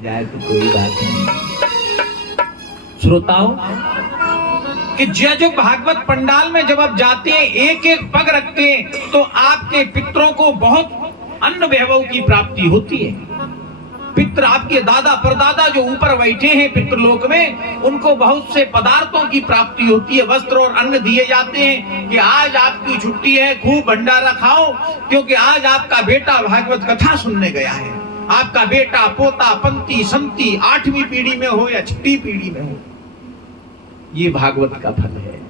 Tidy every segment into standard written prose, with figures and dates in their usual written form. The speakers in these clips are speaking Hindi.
जाए तो कोई बात नहीं। श्रोताओं कि जब भागवत पंडाल में जब आप जाते हैं, एक एक पग रखते हैं, तो आपके पितरों को बहुत अन्न वैभव की प्राप्ति होती है। पितर आपके दादा परदादा जो ऊपर बैठे हैं पितृलोक में, उनको बहुत से पदार्थों की प्राप्ति होती है, वस्त्र और अन्न दिए जाते हैं कि आज आपकी छुट्टी है, खूब भंडारा खाओ, क्योंकि आज आपका बेटा भागवत कथा सुनने गया है। आपका बेटा पोता पंती संती 8वीं पीढ़ी में हो या 6वीं पीढ़ी में हो, ये भागवत का फल है।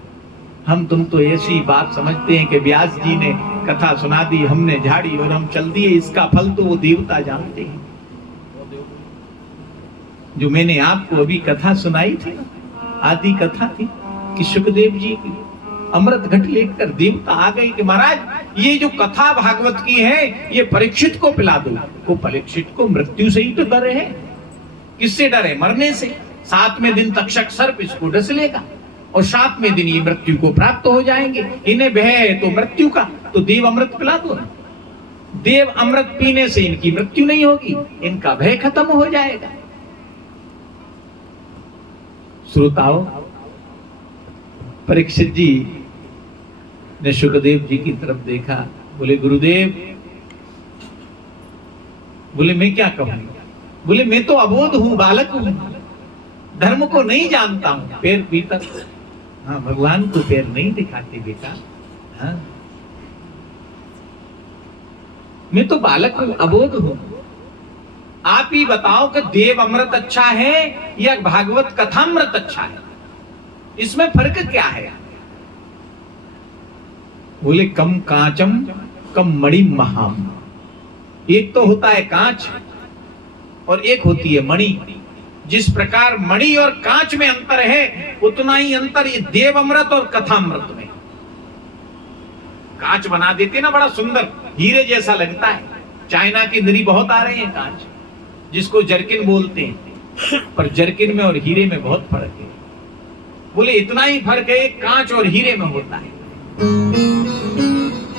हम तुम तो ऐसी बात समझते हैं कि व्यास जी ने कथा सुना दी, हमने झाड़ी और हम चल दिए, इसका फल तो वो देवता जानते हैं। जो मैंने आपको अभी कथा सुनाई थी, आदि कथा थी कि सुखदेव जी की अमृत घट लेकर देवता आ गए कि महाराज ये जो कथा भागवत की है ये परीक्षित को पिला दो। को परीक्षित को मृत्यु से ही तो डर है। किससे डर है? मरने से। 7वें दिन तक्षक सर्प इसको डस लेगा और 7वें दिन ये मृत्यु को प्राप्त हो जाएंगे। इन्हें भय है तो मृत्यु का, तो देव अमृत पिला दो ना। देव अमृत पीने से इनकी मृत्यु नहीं होगी, इनका भय खत्म हो जाएगा। श्रोताओं, परीक्षित जी ने सुखदेव जी की तरफ देखा, बोले गुरुदेव, बोले मैं क्या कहूं? बोले मैं तो अबोध हूं, बालक हूं, धर्म को नहीं जानता हूं। पैर भीतर, हाँ भगवान को पैर नहीं दिखाते बेटा, हाँ मैं तो बालक हूं, अबोध हूं। आप ही बताओ कि देव अमृत अच्छा है या भागवत कथामृत अच्छा है? इसमें फर्क क्या है? बोले कम कांचम कम मणि महाम। एक तो होता है कांच और एक होती है मणि। जिस प्रकार मणि और कांच में अंतर है, उतना ही अंतर ये देव अमृत और कथामृत में। कांच बना देते ना, बड़ा सुंदर हीरे जैसा लगता है। चाइना के नरी बहुत आ रहे हैं कांच, जिसको जर्किन बोलते हैं, पर जर्किन में और हीरे में बहुत फर्क है। बोले इतना ही फर्क है कांच और हीरे में होता है।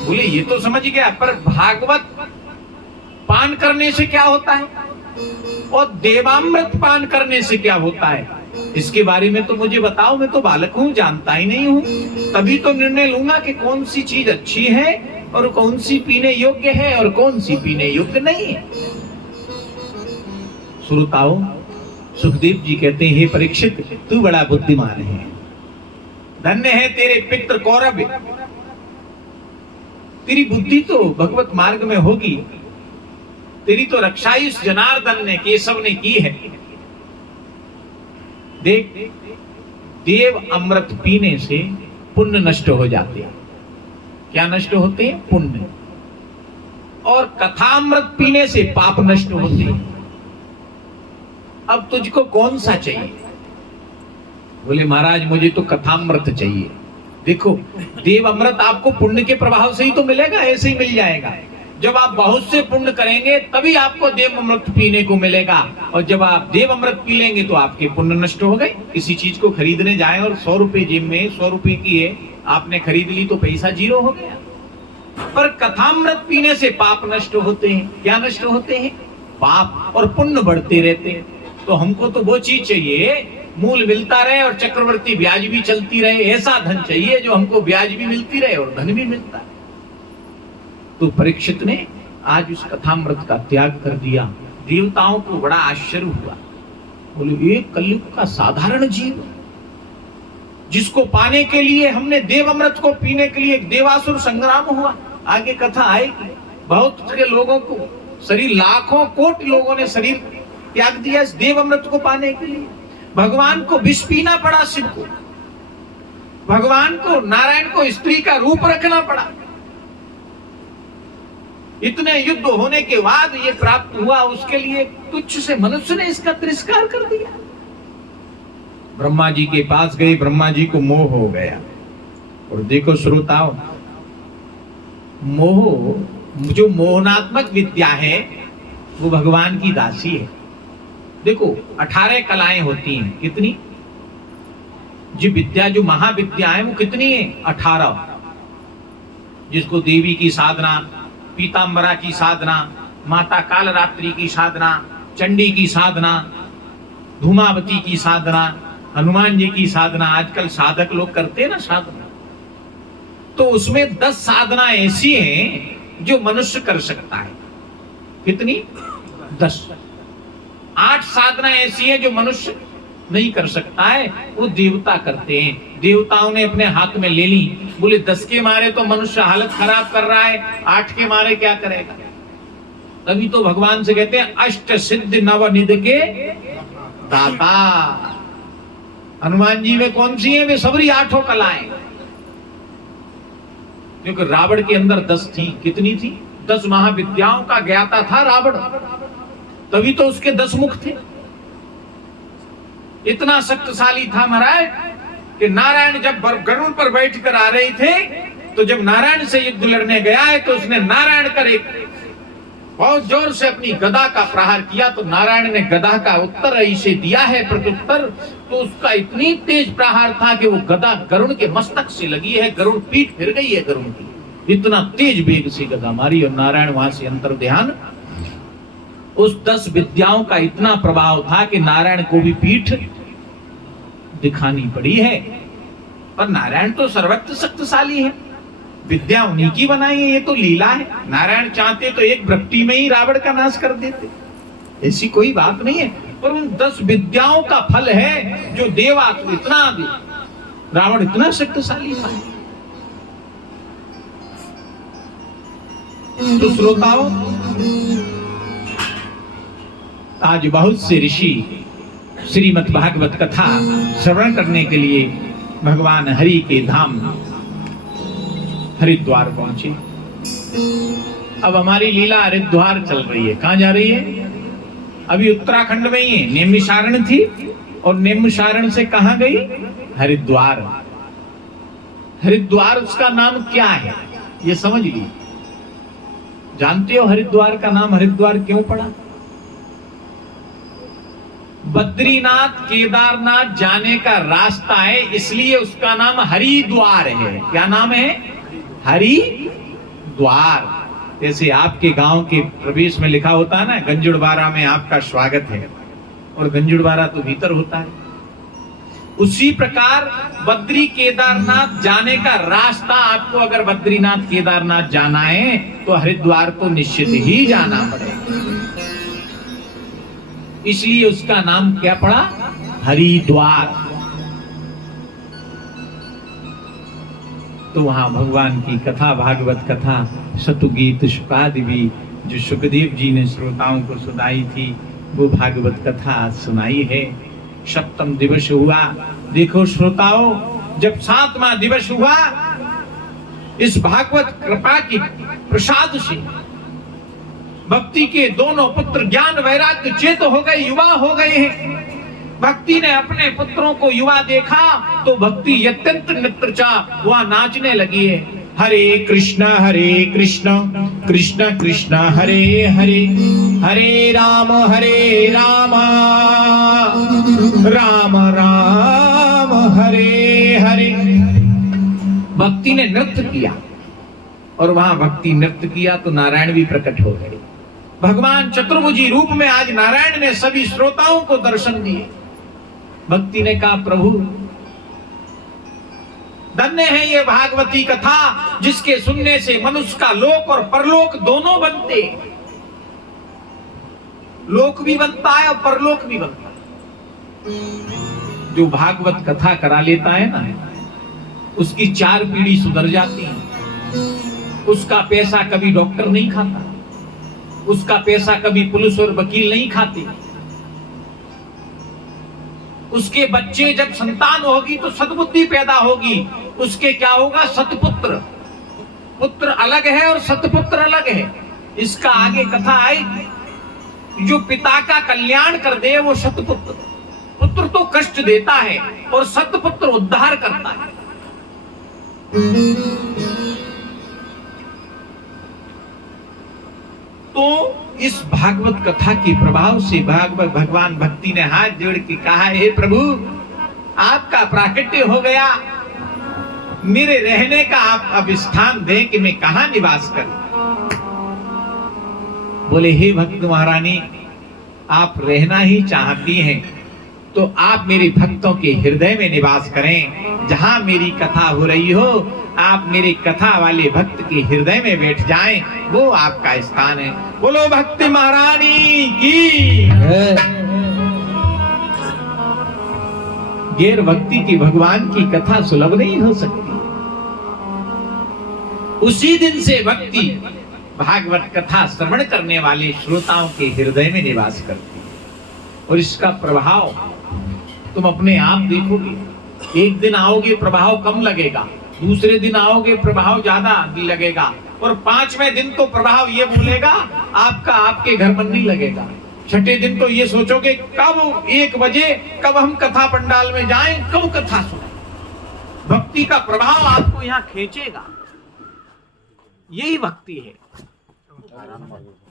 बोले ये तो समझ गया, पर भागवत पान करने से क्या होता है और देवामृत पान करने से क्या होता है, इसके बारे में तो मुझे बताओ। मैं तो बालक हूं, जानता ही नहीं हूं, तभी तो निर्णय लूंगा कि कौन सी चीज अच्छी है और कौन सी पीने योग्य है और कौन सी पीने योग्य नहीं है। श्रोताओं, सुखदेव जी कहते हैं, हे परीक्षित, तू बड़ा बुद्धिमान है, धन्य है तेरे पितृ कौरव, तेरी बुद्धि तो भगवत मार्ग में होगी, तेरी तो रक्षा इस जनार्दन ने, केशव ने की है। देख, देव अमृत पीने से पुण्य नष्ट हो जाते हैं। क्या नष्ट होते हैं? पुण्य। और कथामृत पीने से पाप नष्ट होते हैं। अब तुझको कौन सा चाहिए? बोले महाराज मुझे तो कथामृत चाहिए। देखो, देव अमृत आपको पुण्य के प्रभाव से ही तो मिलेगा, ऐसे ही मिल जाएगा। जब आप बहुत से पुण्य करेंगे तभी आपको देव अमृत पीने को मिलेगा, और जब आप देव अमृत पी लेंगे तो आपके पुण्य नष्ट हो गए। किसी चीज को खरीदने जाए और 100 रुपए जेब में, 100 रुपए की है, आपने खरीद ली तो पैसा 0 हो गया। पर कथामृत पीने से पाप नष्ट होते हैं। क्या नष्ट होते हैं? पाप, और पुण्य बढ़ते रहते हैं। तो हमको तो वो चीज चाहिए, मूल मिलता रहे और चक्रवर्ती ब्याज भी चलती रहे, ऐसा धन चाहिए जो हमको ब्याज भी मिलती रहे और धन भी मिलता है। तो परीक्षित ने आज उस कथामृत का त्याग कर दिया। देवताओं को बड़ा आश्चर्य हुआ। बोले एक कलयुग का साधारण जीव, जिसको पाने के लिए हमने देव अमृत को पीने के लिए एक देवासुर संग्राम हुआ। आगे कथा आएगी। बहुत से लोगों को, शरीर लाखों कोटि लोगों ने शरीर त्याग दिया इस देव अमृत को पाने के लिए। भगवान को विष पीना पड़ा, शिव को, भगवान को, नारायण को स्त्री का रूप रखना पड़ा। इतने युद्ध होने के बाद ये प्राप्त हुआ, उसके लिए तुच्छ से मनुष्य ने इसका तिरस्कार कर दिया। ब्रह्मा जी के पास गए, ब्रह्मा जी को मोह हो गया। और देखो श्रोताओ, मोह, जो मोहनात्मक विद्या है वो भगवान की दासी है। देखो 18 कलाएं होती हैं, कितनी? जो विद्या, जो महाविद्या है वो कितनी है? 18। जिसको देवी की साधना, पीतांबरा की साधना, माता कालरात्रि की साधना, चंडी की साधना, धूमावती की साधना, हनुमान जी की साधना, आजकल साधक लोग करते हैं ना साधना, तो उसमें 10 साधना ऐसी हैं जो मनुष्य कर सकता है। कितनी? 10। 8 साधना ऐसी है जो मनुष्य नहीं कर सकता है, वो देवता करते हैं। देवताओं ने अपने हाथ में ले ली, बोले 10 के मारे तो मनुष्य हालत खराब कर रहा है, 8 के मारे क्या करेगा। तभी तो भगवान से कहते हैं अष्ट सिद्ध नवनिध के दाता। हनुमान जी में कौन सी है? वे सबरी 8 कलाएं। क्योंकि रावण के अंदर 10 थी। कितनी थी? 10 महाविद्याओं का ज्ञाता था रावण, तभी तो उसके 10 मुख थे। इतना शक्तिशाली था महाराज कि नारायण जब गरुड़ पर बैठकर आ रहे थे, तो जब नारायण से युद्ध लड़ने गया है तो उसने नारायण कर एक बहुत जोर से अपनी गदा का प्रहार किया, तो नारायण ने गदा का उत्तर ऐसे दिया है प्रत्युत्तर, तो उसका इतनी तेज प्रहार था कि वो गदा गरुड़ के मस्तक से लगी है, गरुड़ पीठ फिर गई है गरुड़ की, इतना तेज वेग से गदा मारी। और नारायण वहां से अंतर ध्यान, उस 10 विद्याओं का इतना प्रभाव था कि नारायण को भी पीठ दिखानी पड़ी है। पर नारायण तो सर्वत्र शक्तिशाली है, विद्या उन्हीं की बनाई है, ये तो लीला है। नारायण चाहते तो एक वृत्ति में ही रावण का नाश कर देते, ऐसी कोई बात नहीं है। पर उन 10 विद्याओं का फल है जो देवा इतना रावण इतना शक्तिशाली था। तो श्रोताओं, आज बहुत से ऋषि श्रीमद् भागवत कथा श्रवण करने के लिए भगवान हरि के धाम हरिद्वार पहुंचे। अब हमारी लीला हरिद्वार चल रही है। कहां जा रही है? अभी उत्तराखंड में ही है, निम्नसारण थी और निम्नसारण से कहां गई? हरिद्वार। हरिद्वार उसका नाम क्या है ये समझ ली। जानते हो हरिद्वार का नाम हरिद्वार क्यों पड़ा? बद्रीनाथ केदारनाथ जाने का रास्ता है, इसलिए उसका नाम हरिद्वार है। क्या नाम है? हरिद्वार। जैसे आपके गांव के प्रवेश में लिखा होता है ना, गंजुड़बारा में आपका स्वागत है, और गंजुड़बारा तो भीतर होता है। उसी प्रकार बद्री केदारनाथ जाने का रास्ता, आपको अगर बद्रीनाथ केदारनाथ जाना है तो हरिद्वार तो निश्चित ही जाना पड़ेगा, इसलिए उसका नाम क्या पड़ा? हरिद्वार। तो वहां भगवान की कथा, भागवत कथा, शतुगीत शुकादि भी जो सुखदेव जी ने श्रोताओं को सुनाई थी, वो भागवत कथा आज सुनाई है। सप्तम दिवस हुआ। देखो श्रोताओं, जब 7वां दिवस हुआ, इस भागवत कृपा की प्रसाद से भक्ति के दोनों पुत्र ज्ञान वैराग्य चेत हो गए, युवा हो गए हैं। भक्ति ने अपने पुत्रों को युवा देखा तो भक्ति अत्यंत नृत्य वहां नाचने लगी है। हरे कृष्ण कृष्ण कृष्ण हरे हरे, हरे राम राम राम हरे हरे। भक्ति ने नृत्य किया, और वहां भक्ति नृत्य किया तो नारायण भी प्रकट हो गए। भगवान चतुर्भुजी रूप में आज नारायण ने सभी श्रोताओं को दर्शन दिए। भक्ति ने कहा, प्रभु धन्य है ये भागवती कथा, जिसके सुनने से मनुष्य का लोक और परलोक दोनों बनते, लोक भी बनता है और परलोक भी बनता है। जो भागवत कथा करा लेता है ना, उसकी 4 पीढ़ी सुधर जाती है। उसका पैसा कभी डॉक्टर नहीं खाता, उसका पैसा कभी पुलिस और वकील नहीं खाते। उसके बच्चे जब संतान होगी तो सद्बुद्धि पैदा होगी, उसके क्या होगा? सतपुत्र। पुत्र अलग है और सतपुत्र अलग है। इसका आगे कथा आई, जो पिता का कल्याण कर दे वो सतपुत्र। पुत्र तो कष्ट देता है और सतपुत्र उद्धार करता है। तो इस भागवत कथा के प्रभाव से भगवान भक्ति ने हाथ जोड़ के कहा, हे प्रभु आपका प्राकट्य हो गया, मेरे रहने का आप अब स्थान दें कि मैं कहां निवास करूं। बोले, हे भक्त महारानी, आप रहना ही चाहती हैं तो आप मेरे भक्तों के हृदय में निवास करें। जहां मेरी कथा हो रही हो आप मेरे कथा वाले भक्त के हृदय में बैठ जाएं, वो आपका स्थान है। बोलो भक्ति महारानी की। गैर भक्ति की भगवान की कथा सुलभ नहीं हो सकती। उसी दिन से भक्ति भागवत कथा श्रवण करने वाले श्रोताओं के हृदय में निवास करती है और इसका प्रभाव तुम अपने आप देखोगे। एक दिन आओगे प्रभाव कम लगेगा, दूसरे दिन आओगे प्रभाव ज्यादा लगेगा और पांचवें दिन तो प्रभाव ये भूलेगा आपका आपके घर मन नहीं लगेगा। छठे दिन तो ये सोचोगे कब 1 बजे कब हम कथा पंडाल में जाएं, कब कथा सुने। भक्ति का प्रभाव आपको यहाँ खींचेगा, यही भक्ति है।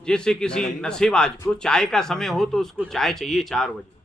जैसे किसी नशेबाज को चाय का समय हो तो उसको चाय चाहिए 4 बजे,